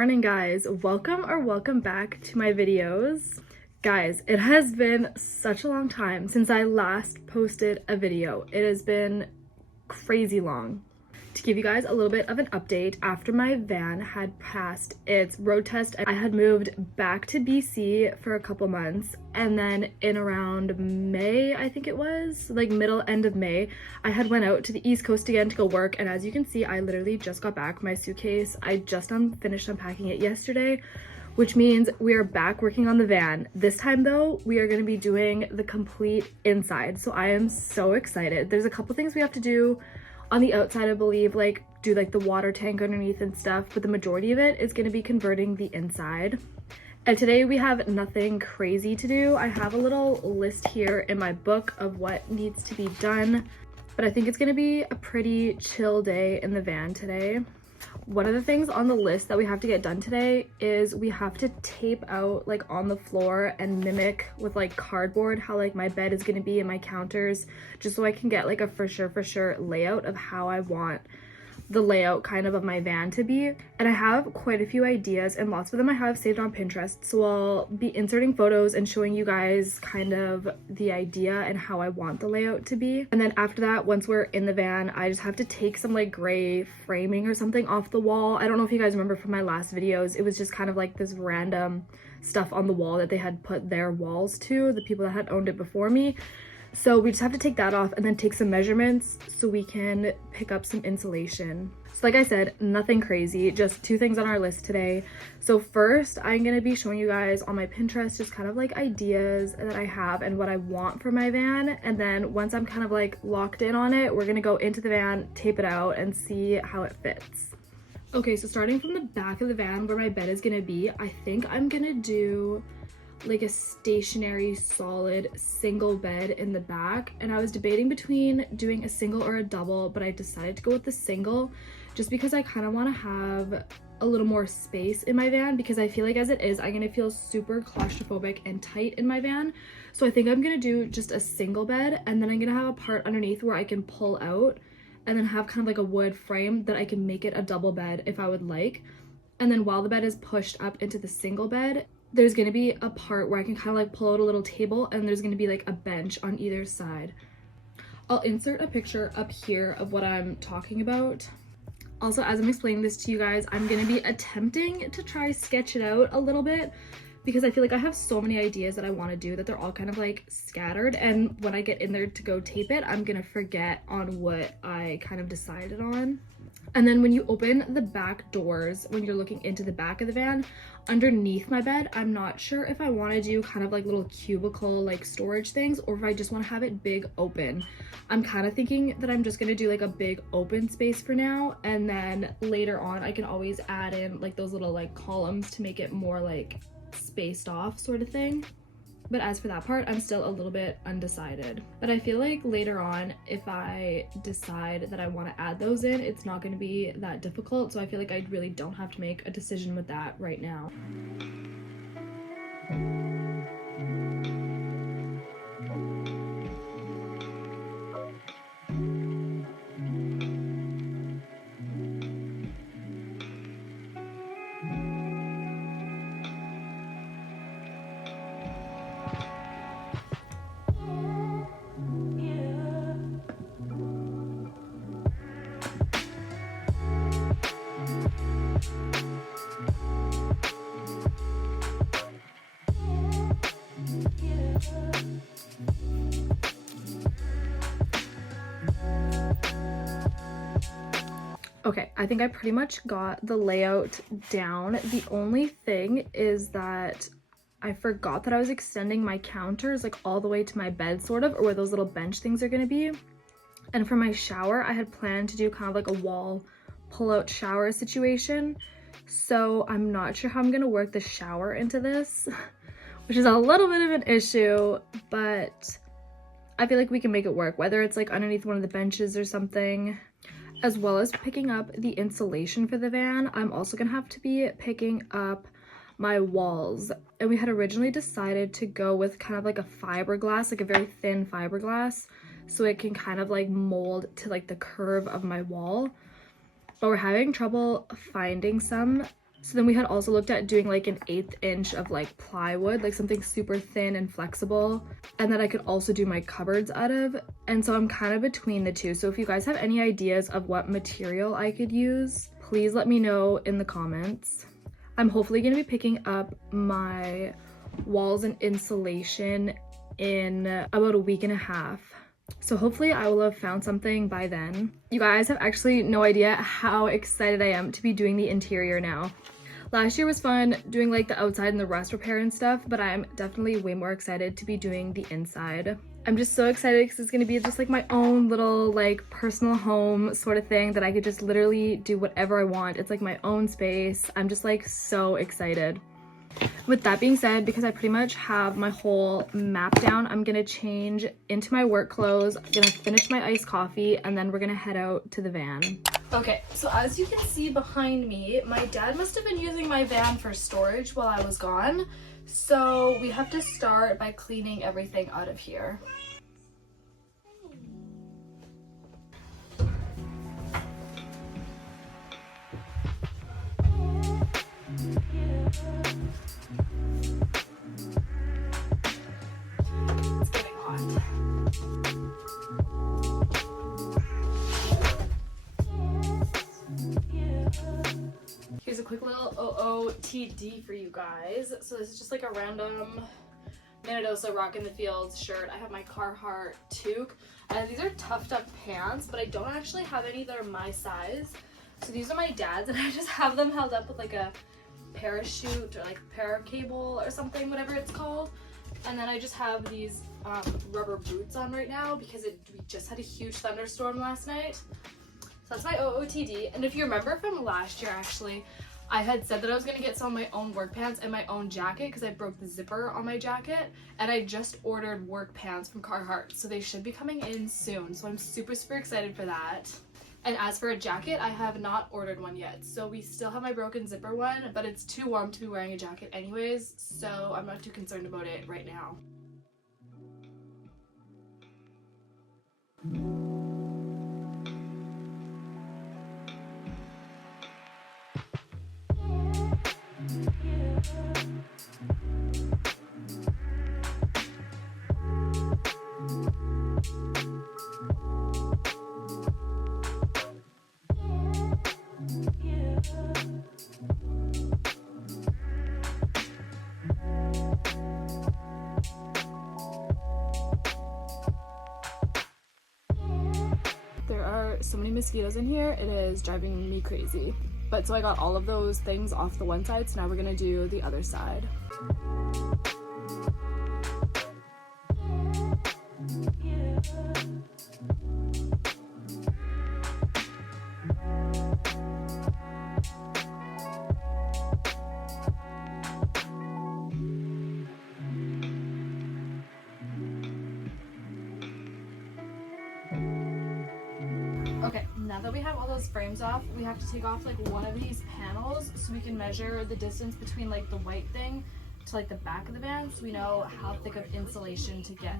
morning, guys. Welcome back to my videos. Guys, it has been such a long time since I last posted a video. It has been crazy long. To give you guys a little bit of an update, after my van had passed its road test, I had moved back to BC for a couple months, and then in around May, I think it was, like end of May, I had went out to the East Coast again to go work, and as you can see, I literally just got back my suitcase. I just finished unpacking it yesterday, which means we are back working on the van. This time though, we are going to be doing the complete inside, so I am so excited. There's a couple things we have to do on the outside, I believe, like do like the water tank underneath and stuff, but the majority of it is going to be converting the inside. And today we have nothing crazy to do. I have a little list here in my book of what needs to be done, but I think it's going to be a pretty chill day in the van today. One of the things on the list that we have to get done today is we have to tape out like on the floor and mimic with like cardboard how like my bed is going to be and my counters, just so I can get like a for sure layout of how I want the layout kind of my van to be. And I have quite a few ideas, and lots of them I have saved on Pinterest, so I'll be inserting photos and showing you guys kind of the idea and how I want the layout to be. And then after that, once we're in the van, I just have to take some like gray framing or something off the wall. I don't know if you guys remember from my last videos, it was just kind of like this random stuff on the wall that they had put their walls to, the people that had owned it before me. So we just have to take that off and then take some measurements so we can pick up some insulation. So like I said, nothing crazy, just two things on our list today. So first, I'm going to be showing you guys on my Pinterest just kind of like ideas that I have and what I want for my van. And then once I'm kind of like locked in on it, we're going to go into the van, tape it out, and see how it fits. Okay, so starting from the back of the van where my bed is going to be, I think I'm going to do like a stationary solid single bed in the back, and I was debating between doing a single or a double, but I decided to go with the single just because I kind of want to have a little more space in my van, because I feel like as it is, I'm going to feel super claustrophobic and tight in my van. So I think I'm going to do just a single bed, and then I'm going to have a part underneath where I can pull out and then have kind of like a wood frame that I can make it a double bed if I would like. And then while the bed is pushed up into the single bed, there's going to be a part where I can kind of like pull out a little table, and there's going to be like a bench on either side. I'll insert a picture up here of what I'm talking about. Also, as I'm explaining this to you guys, I'm going to be attempting to try sketch it out a little bit, because I feel like I have so many ideas that I want to do that they're all kind of like scattered, and when I get in there to go tape it, I'm going to forget on what I kind of decided on. And then when you open the back doors, when you're looking into the back of the van, underneath my bed, I'm not sure if I want to do kind of like little cubicle like storage things, or if I just want to have it big open. I'm kind of thinking that I'm just going to do like a big open space for now, and then later on I can always add in like those little like columns to make it more like spaced off sort of thing. But as for that part, I'm still a little bit undecided. But I feel like later on, if I decide that I want to add those in, it's not going to be that difficult. So I feel like I really don't have to make a decision with that right now. Okay, I think I pretty much got the layout down. The only thing is that I forgot that I was extending my counters like all the way to my bed sort of, or where those little bench things are going to be. And for my shower, I had planned to do kind of like a wall pull-out shower situation. So I'm not sure how I'm going to work the shower into this, which is a little bit of an issue, but I feel like we can make it work, whether it's like underneath one of the benches or something. As well as picking up the insulation for the van, I'm also gonna have to be picking up my walls. And we had originally decided to go with kind of like a fiberglass, like a very thin fiberglass, so it can kind of like mold to like the curve of my wall. But we're having trouble finding some So then we had also looked at doing like an 1/8 inch of like plywood, like something super thin and flexible, and that I could also do my cupboards out of. And so I'm kind of between the two. So if you guys have any ideas of what material I could use, please let me know in the comments. I'm hopefully going to be picking up my walls and insulation in about a week and a half. So hopefully I will have found something by then. You guys have actually no idea how excited I am to be doing the interior now. Last year was fun doing like the outside and the rust repair and stuff, but I'm definitely way more excited to be doing the inside. I'm just so excited because it's going to be just like my own little like personal home sort of thing that I could just literally do whatever I want. It's like my own space. I'm just like so excited. With that being said, because I pretty much have my whole map down, I'm gonna change into my work clothes, I'm gonna finish my iced coffee, and then we're gonna head out to the van. Okay, so as you can see behind me, my dad must have been using my van for storage while I was gone. So we have to start by cleaning everything out of here. Here's a quick little OOTD for you guys. So this is just like a random Minidosa Rock in the Fields shirt. I have my Carhartt toque. And these are tufted up pants, but I don't actually have any that are my size. So these are my dad's, and I just have them held up with like a parachute or like paracable or something, whatever it's called. And then I just have these rubber boots on right now because we just had a huge thunderstorm last night. So that's my OOTD. And if you remember from last year, actually, I had said that I was going to get some of my own work pants and my own jacket because I broke the zipper on my jacket. And I just ordered work pants from Carhartt. So they should be coming in soon. So I'm super, super excited for that. And as for a jacket, I have not ordered one yet. So we still have my broken zipper one, but it's too warm to be wearing a jacket anyways. So I'm not too concerned about it right now. There are so many mosquitoes in here, it is driving me crazy. But so I got all of those things off the one side, so now we're gonna do the other side. Okay, now that we have all those frames off, we have to take off like one of these panels so we can measure the distance between like the white thing to like the back of the van so we know how thick of insulation to get.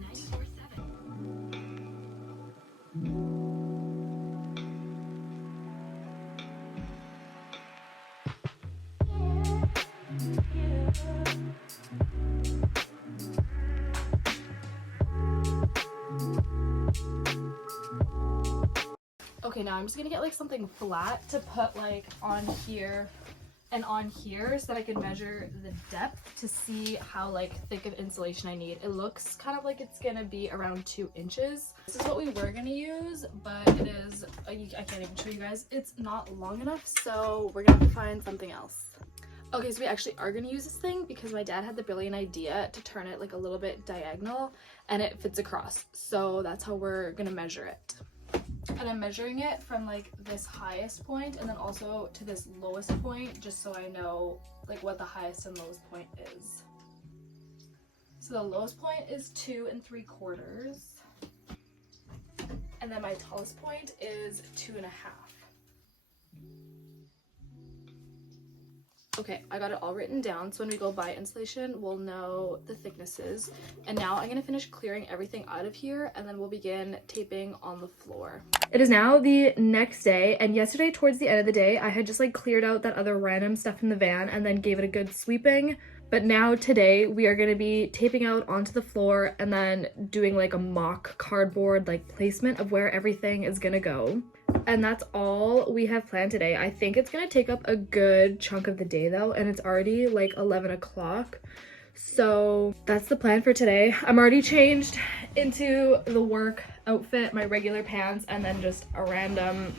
Okay, now I'm just gonna get like something flat to put like on here and on here so that I can measure the depth to see how like thick of insulation I need. It looks kind of like it's gonna be around 2 inches. This is what we were gonna use, but it is, I can't even show you guys, it's not long enough, so we're gonna have to find something else. Okay, so we actually are gonna use this thing because my dad had the brilliant idea to turn it like a little bit diagonal and it fits across. So that's how we're gonna measure it. And I'm measuring it from like this highest point and then also to this lowest point just so I know like what the highest and lowest point is. So the lowest point is 2 3/4 and then my tallest point is 2 1/2. Okay, I got it all written down, so when we go buy insulation, we'll know the thicknesses. And now I'm gonna finish clearing everything out of here, and then we'll begin taping on the floor. It is now the next day, and yesterday towards the end of the day, I had just like cleared out that other random stuff in the van and then gave it a good sweeping. But now today we are gonna be taping out onto the floor and then doing like a mock cardboard like placement of where everything is gonna go. And that's all we have planned today. I think it's gonna take up a good chunk of the day though, and it's already like 11 o'clock. So that's the plan for today. I'm already changed into the work outfit, my regular pants, and then just a random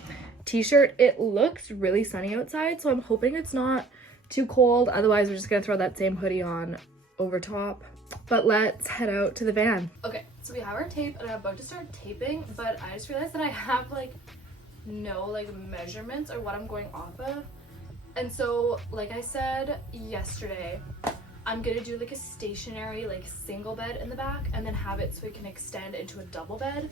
t-shirt. It looks really sunny outside, so I'm hoping it's not too cold. Otherwise, we're just gonna throw that same hoodie on over top. But let's head out to the van. Okay, so we have our tape and I'm about to start taping, but I just realized that I have like no like measurements or what I'm going off of. And so like I said yesterday, I'm gonna do like a stationary like single bed in the back and then have it so it can extend into a double bed.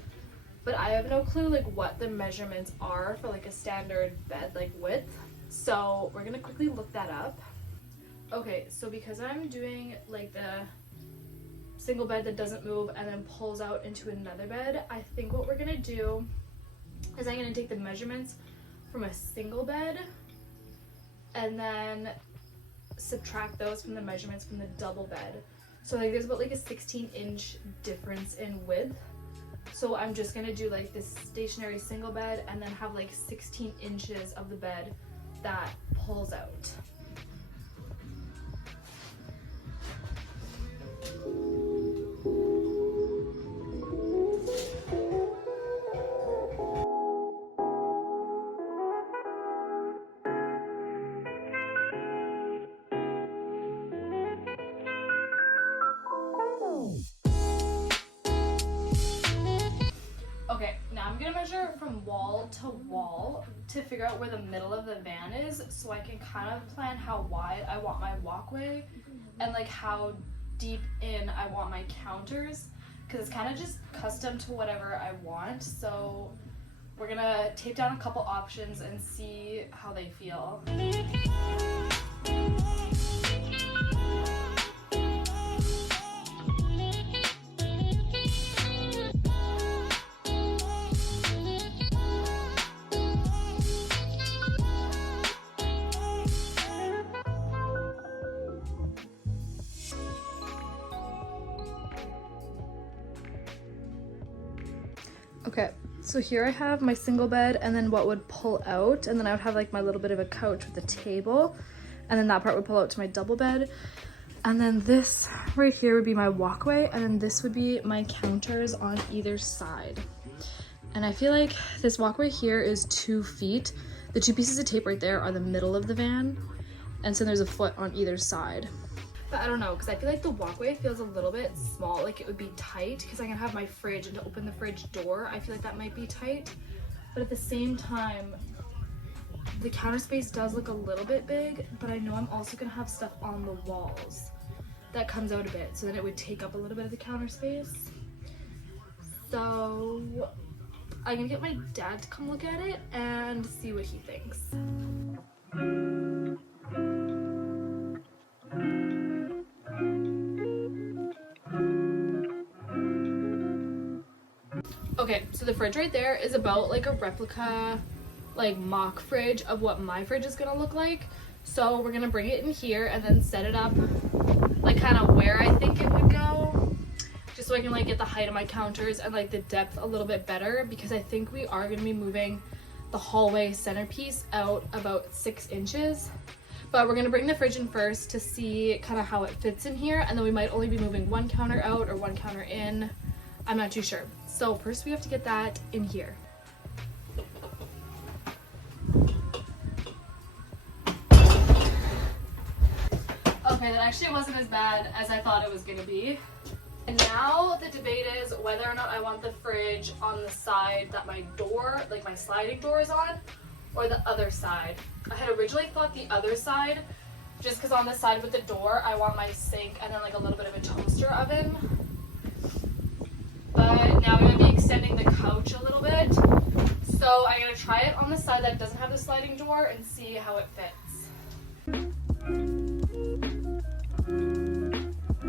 But I have no clue like what the measurements are for like a standard bed like width. So we're gonna quickly look that up. Okay, so because I'm doing like the single bed that doesn't move and then pulls out into another bed, I think what we're gonna do is I'm gonna take the measurements from a single bed and then subtract those from the measurements from the double bed. So like there's about like a 16-inch difference in width. So I'm just gonna do like this stationary single bed and then have like 16 inches of the bed that pulls out. Okay, now I'm gonna measure from wall to wall to figure out where the middle of the van is so I can kind of plan how wide I want my walkway and like how deep in I want my counters, because it's kind of just custom to whatever I want. So we're gonna tape down a couple options and see how they feel. Okay, so here I have my single bed and then what would pull out, and then I would have like my little bit of a couch with a table, and then that part would pull out to my double bed, and then this right here would be my walkway, and then this would be my counters on either side. And I feel like this walkway here is 2 feet. The 2 pieces of tape right there are the middle of the van, and so there's a foot on either side. But I don't know, because I feel like the walkway feels a little bit small, like it would be tight, because I'm gonna have my fridge, and to open the fridge door, I feel like that might be tight. But at the same time, the counter space does look a little bit big, but I know I'm also gonna have stuff on the walls that comes out a bit, so that it would take up a little bit of the counter space. So I'm gonna get my dad to come look at it and see what he thinks. Okay, so the fridge right there is about like a replica, like mock fridge of what my fridge is gonna look like. So we're gonna bring it in here and then set it up like kind of where I think it would go, just so I can like get the height of my counters and like the depth a little bit better, because I think we are gonna be moving the hallway centerpiece out about 6 inches. But we're gonna bring the fridge in first to see kind of how it fits in here, and then we might only be moving one counter out or one counter in. I'm not too sure. So first we have to get that in here. Okay, that actually wasn't as bad as I thought it was gonna be. And now the debate is whether or not I want the fridge on the side that my door, like my sliding door is on, or the other side. I had originally thought the other side, just because on the side with the door, I want my sink and then like a little bit of a toaster oven. But now I'm going to be extending the couch a little bit. So I'm going to try it on the side that doesn't have the sliding door and see how it fits.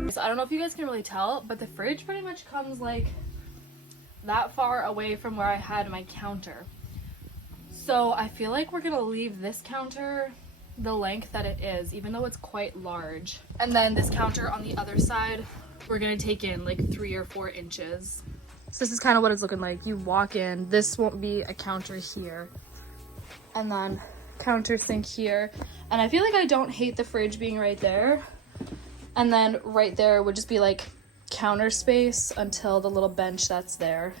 So I don't know if you guys can really tell, but the fridge pretty much comes like that far away from where I had my counter. So I feel like we're gonna leave this counter the length that it is, even though it's quite large. And then this counter on the other side, we're gonna take in like 3 or 4 inches. So this is kind of what it's looking like. You walk in, this won't be a counter here. And then counter sink here. And I feel like I don't hate the fridge being right there. And then right there would just be like counter space until the little bench that's there.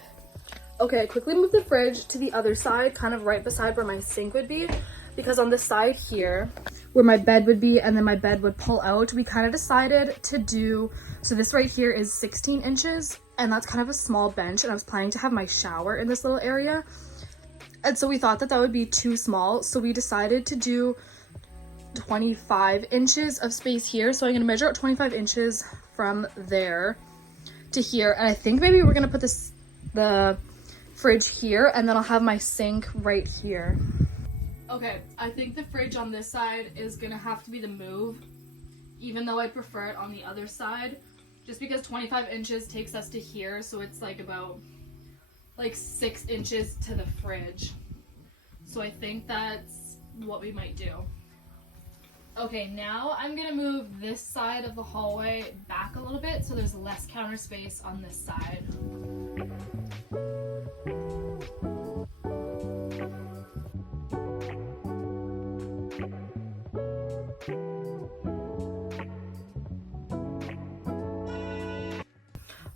Okay, I quickly moved the fridge to the other side, kind of right beside where my sink would be, because on this side here, where my bed would be and then my bed would pull out, we kind of decided to do, so this right here is 16 inches and that's kind of a small bench, and I was planning to have my shower in this little area. And so we thought that that would be too small, so we decided to do 25 inches of space here. So I'm gonna measure out 25 inches from there to here, and I think maybe we're gonna put the fridge here, and then I'll have my sink right here. Okay, I think the fridge on this side is gonna have to be the move, even though I prefer it on the other side, just because 25 inches takes us to here, so it's like about like 6 inches to the fridge. So I think that's what we might do. Okay, now I'm gonna move this side of the hallway back a little bit so there's less counter space on this side.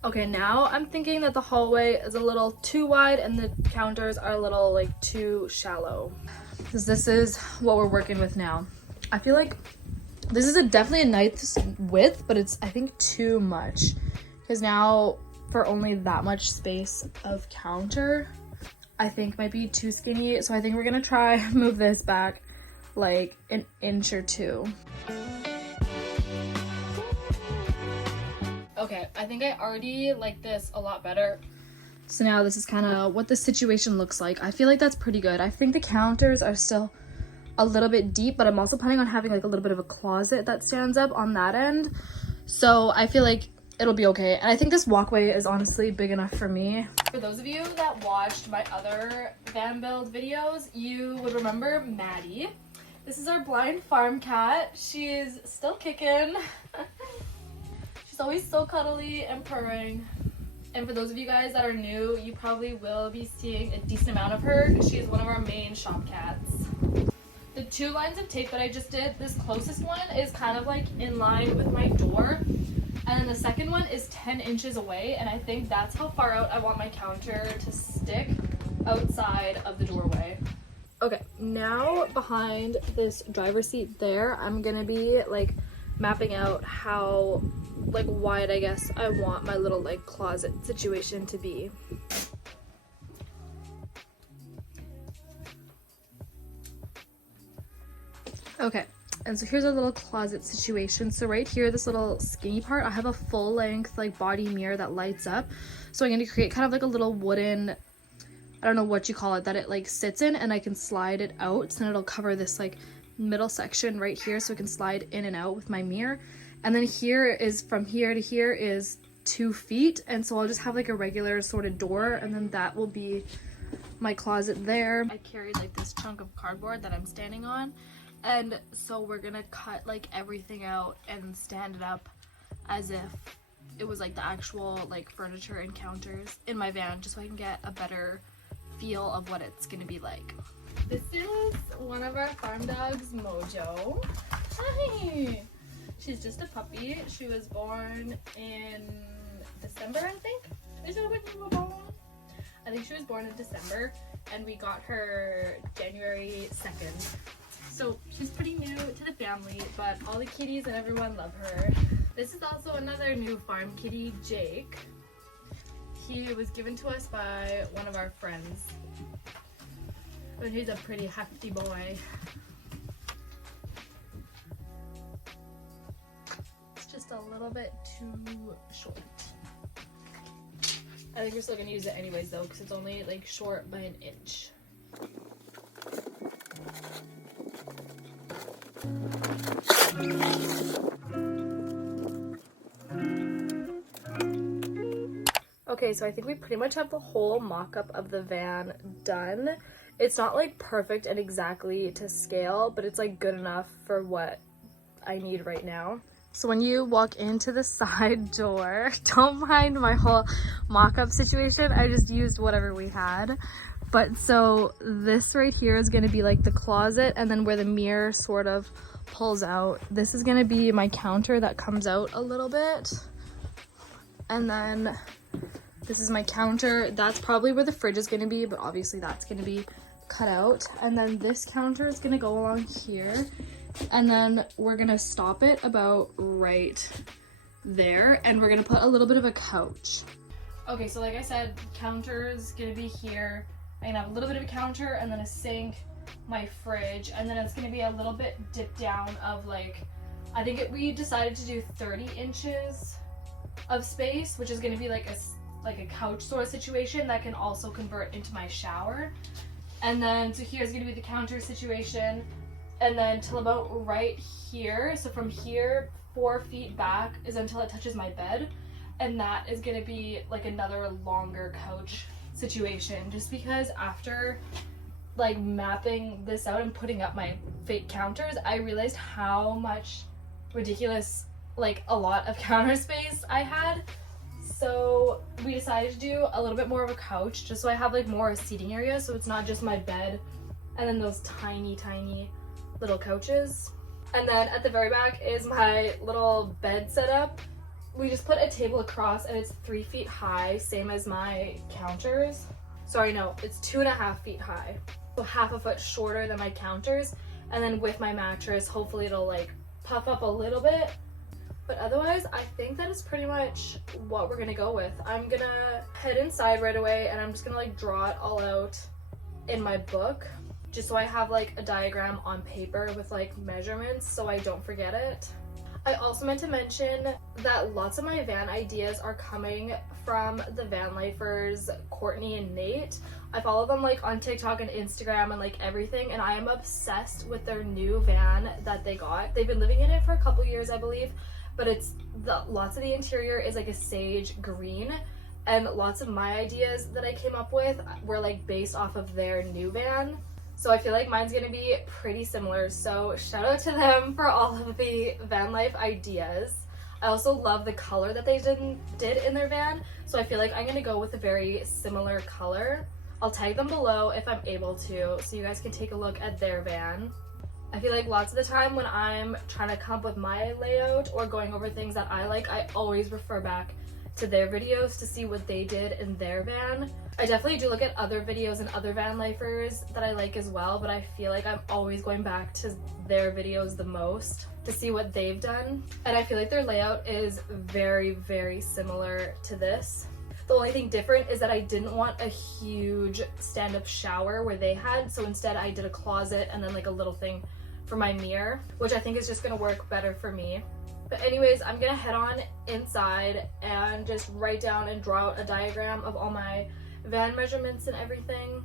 Okay, now I'm thinking that the hallway is a little too wide and the counters are a little like too shallow. Because this is what we're working with now. I feel like this is definitely a nice width, but it's, I think, too much. Because now for only that much space of counter, I think might be too skinny. So I think we're gonna try move this back like an inch or 2. Okay, I think I already like this a lot better. So now this is kind of what the situation looks like. I feel like that's pretty good. I think the counters are still a little bit deep, but I'm also planning on having like a little bit of a closet that stands up on that end. So I feel like it'll be okay. And I think this walkway is honestly big enough for me. For those of you that watched my other van build videos, you would remember Maddie. This is our blind farm cat. She's still kicking. She's always so cuddly and purring. And for those of you guys that are new, you probably will be seeing a decent amount of her because she is one of our main shop cats. The 2 lines of tape that I just did, this closest one is kind of like in line with my door. And then the second one is 10 inches away. And I think that's how far out I want my counter to stick outside of the doorway. Okay, now behind this driver's seat there, I'm gonna be like mapping out how like wide I guess I want my little like closet situation to be. Okay, and so here's our little closet situation. So right here, this little skinny part, I have a full length like body mirror that lights up. So I'm going to create kind of like a little wooden, I don't know what you call it, that it like sits in, and I can slide it out. So then it'll cover this like middle section right here, so I can slide in and out with my mirror. And then here is, from here to here is 2 feet, and so I'll just have like a regular sort of door, and then that will be my closet there. I carried like this chunk of cardboard that I'm standing on, and so we're gonna cut like everything out and stand it up as if it was like the actual like furniture and counters in my van, just so I can get a better feel of what it's gonna be like. This is one of our farm dogs, Mojo. Hi! She's just a puppy. She was born in December, I think. Is that when you were born? I think she was born in December, and we got her January 2nd. So she's pretty new to the family, but all the kitties and everyone love her. This is also another new farm kitty, Jake. He was given to us by one of our friends. And he's a pretty hefty boy. It's just a little bit too short. I think we're still gonna use it anyways though, because it's only like short by an inch. Okay, so I think we pretty much have the whole mock-up of the van done. It's not like perfect and exactly to scale, but it's like good enough for what I need right now. So when you walk into the side door, don't mind my whole mock-up situation. I just used whatever we had. But so this right here is gonna be like the closet, and then where the mirror sort of pulls out, this is gonna be my counter that comes out a little bit. And then this is my counter. That's probably where the fridge is gonna be, but obviously that's gonna be cut out. And then this counter is gonna go along here. And then we're gonna stop it about right there, and we're gonna put a little bit of a couch. Okay, so like I said, counter is gonna be here. I'm gonna have a little bit of a counter and then a sink, my fridge, and then it's gonna be a little bit dipped down of like, I think we decided to do 30 inches of space, which is gonna be like a couch sort of situation that can also convert into my shower. And then so here's gonna be the counter situation. And then till about right here, so from here 4 feet back is until it touches my bed, and that is gonna be like another longer couch situation, just because after like mapping this out and putting up my fake counters, I realized how much ridiculous, like a lot of counter space I had. So we decided to do a little bit more of a couch, just so I have like more seating area, so it's not just my bed and then those tiny little couches. And then at the very back is my little bed setup. We just put a table across, and it's 3 feet high, same as my counters. Sorry, no, it's 2.5 feet high. So half a foot shorter than my counters. And then with my mattress, hopefully it'll like puff up a little bit. But otherwise, I think that is pretty much what we're gonna go with. I'm gonna head inside right away, and I'm just gonna like draw it all out in my book, just so I have like a diagram on paper with like measurements so I don't forget it. I also meant to mention that lots of my van ideas are coming from the van lifers Courtney and Nate. I follow them like on TikTok and Instagram and like everything, and I am obsessed with their new van that they got. They've been living in it for a couple years, I believe, but lots of the interior is like a sage green, and lots of my ideas that I came up with were like based off of their new van. So I feel like mine's gonna be pretty similar. So shout out to them for all of the van life ideas. I also love the color that they did in their van. So I feel like I'm gonna go with a very similar color. I'll tag them below if I'm able to, so you guys can take a look at their van. I feel like lots of the time when I'm trying to come up with my layout or going over things that I like, I always refer back to their videos to see what they did in their van. I definitely do look at other videos and other van lifers that I like as well, but I feel like I'm always going back to their videos the most to see what they've done. And I feel like their layout is very similar to this. The only thing different is that I didn't want a huge stand-up shower where they had, so instead I did a closet and then like a little thing for my mirror, which I think is just gonna work better for me. But anyways, I'm gonna head on inside and just write down and draw out a diagram of all my van measurements and everything.